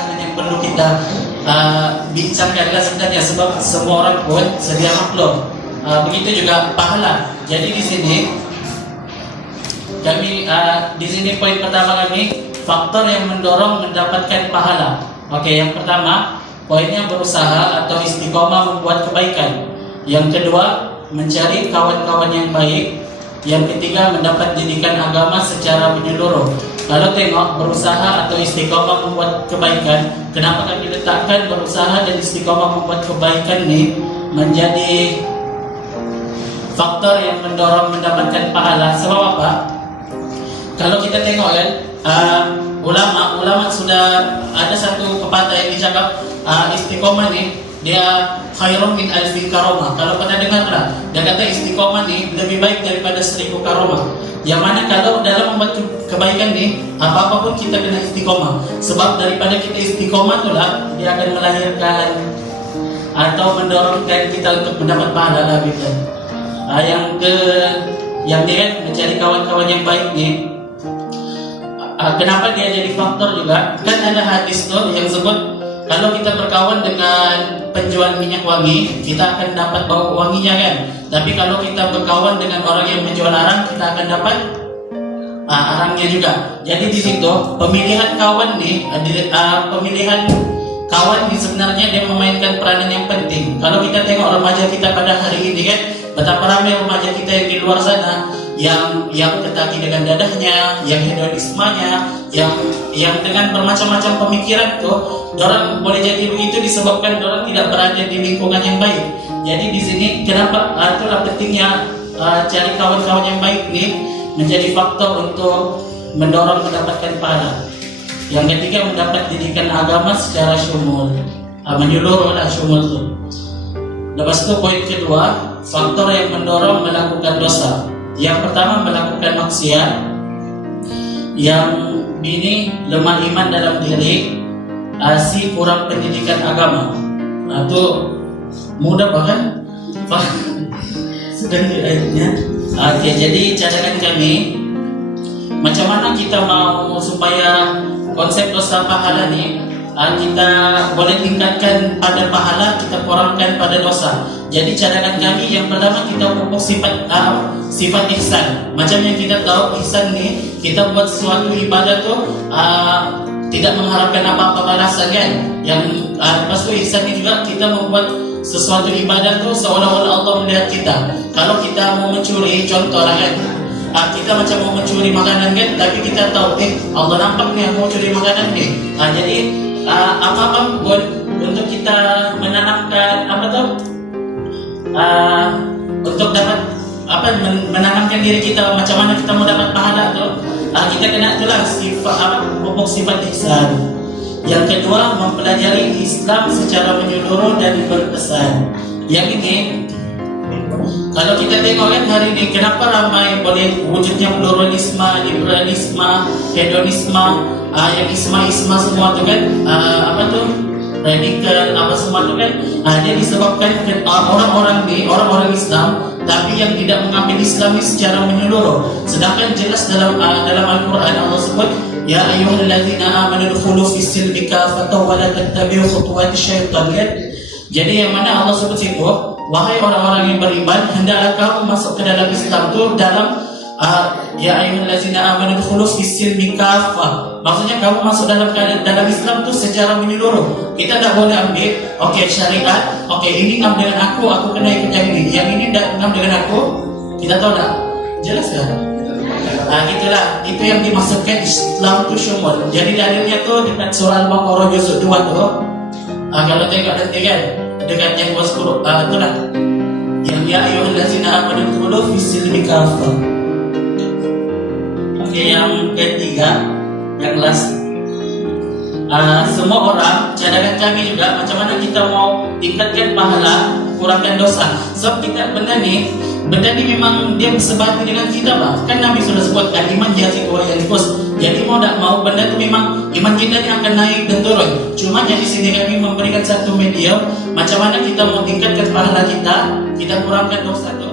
perbincangan yang perlu kita bincangkan sebenarnya, sebab semua orang pun sedia maklum. Begitu juga pahala. Jadi di sini kami di sini poin pertama kami, faktor yang mendorong mendapatkan pahala. Oke, yang pertama poinnya berusaha atau istiqomah membuat kebaikan. Yang kedua, mencari kawan-kawan yang baik. Yang ketiga, mendapat didikan agama secara menyeluruh. Kalau tengok berusaha atau istiqomah membuat kebaikan, kenapa kami letakkan berusaha dan istiqomah membuat kebaikan ini menjadi faktor yang mendorong mendapatkan pahala? Sebab apa? Kalau kita tengok kan, ulama sudah ada satu pepatah yang dicakap, istiqomah ni dia khairun min alfi karomah. Kalau pernah dengar lah, dia kata istiqomah ni lebih baik daripada 1000 karomah. Yang mana kalau dalam membuat kebaikan ni, apa-apa pun kita kena istiqomah. Sebab daripada kita istiqomah tu lah, dia akan melahirkan atau mendorongkan kita untuk mendapat pahala lah gitu. Yang dia kan mencari kawan-kawan yang baik ni, kenapa dia jadi faktor juga? Kan ada hadis tu yang sebut kalau kita berkawan dengan penjual minyak wangi, kita akan dapat bau wanginya kan. Tapi kalau kita berkawan dengan orang yang menjual arang, kita akan dapat arangnya juga. Jadi di situ pemilihan kawan ni, pemilihan kawan ni sebenarnya dia memainkan peranan yang penting. Kalau kita tengok remaja kita pada hari ini kan, betapa ramai remaja kita yang di luar sana yang tertagi dengan dadahnya, yang hedonismenya, yang dengan bermacam-macam pemikiran tuh, orang boleh jadi begitu disebabkan orang tidak berada di lingkungan yang baik. Jadi di sini kenapa itulah pentingnya cari kawan-kawan yang baik nih menjadi faktor untuk mendorong mendapatkan pahala. Yang ketiga, mendapat didikan agama secara syumul, menyeluruh lah syumul tuh. Lepas itu poin kedua, faktor yang mendorong melakukan dosa. Yang pertama, melakukan maksiat. Yang ini lemah iman dalam diri, si kurang pendidikan agama. Itu mudah bahkan sedang di ayatnya. Oke, jadi cadangan kami, macam mana kita mau supaya konsep dosa pahala ni kita boleh tingkatkan pada pahala, kita kurangkan pada dosa. Jadi cadangan kami yang pertama, kita pupuk sifat ihsan. Macam yang kita tahu ihsan ni, kita buat sesuatu ibadah tu tidak mengharapkan apa-apa balasan kan. Yang lepas tu ihsan ni juga kita membuat sesuatu ibadah tu seolah-olah Allah melihat kita. Kalau kita mau mencuri, contoh lah kan, kita macam mau mencuri makanan kan, tapi kita tahu Allah nampak ni aku mau curi makanan ni. Jadi apa-apa pun untuk kita menanamkan untuk dapat menanamkan diri kita macam mana kita mau dapat pahala tu, kita kena itulah pupuk sifat ihsan. Yang kedua, mempelajari Islam secara menyeluruh dan berpesan. Yang ini kalau kita tengok kan hari ini, kenapa ramai boleh wujudnya pluralisme, liberalisme, hedonisme, yang isma semua tu kan, radikal, apa semua tu kan, dia disebabkan orang-orang Islam tapi yang tidak mengambil Islam ini secara menyeluruh. Sedangkan jelas dalam Al-Quran Allah sebut, ya ayyuhallazina amanu dukhulu fis-silmi kaffatan wa la tattabi'u khutuwati syaitan kan. Jadi yang mana Allah sebut situ, wahai orang-orang yang beriman, hendaklah kamu masuk ke dalam Islam tu dalam ya ayyuhallazina amanu dukhulu fis-silmi kaffah. Maksudnya kamu masuk dalam Islam tu secara menyeluruh. Kita tak boleh ambil syariat, ini ngam dengan aku kena ikut yang ini. Yang ini tak ngam dengan aku. Kita tahu tak? Jelas kan? Gitulah, itu yang dimaksudkan Islam tu syumul. Jadi dalilnya tu dekat surah Al-Baqarah juzuk 2 tu. Kalau tengok nanti kan, dekat yang 20 tu lah. Yang ya ayyuhallazina amanu dukhulu fis-silmi kaffah. Yang ketiga, yang last, semua orang, cadangan kami juga macam mana kita mau tingkatkan pahala, kurangkan dosa. Sebab kita benda ni memang dia bersebatu dengan kita lah. Kan Nabi sudah sebutkan iman yazid wa yanqus. Jadi mau tak mau benda tu memang iman kita ni akan naik dan turun. Cuma di sini kami memberikan satu medium macam mana kita mau tingkatkan pahala kita kurangkan dosa tu.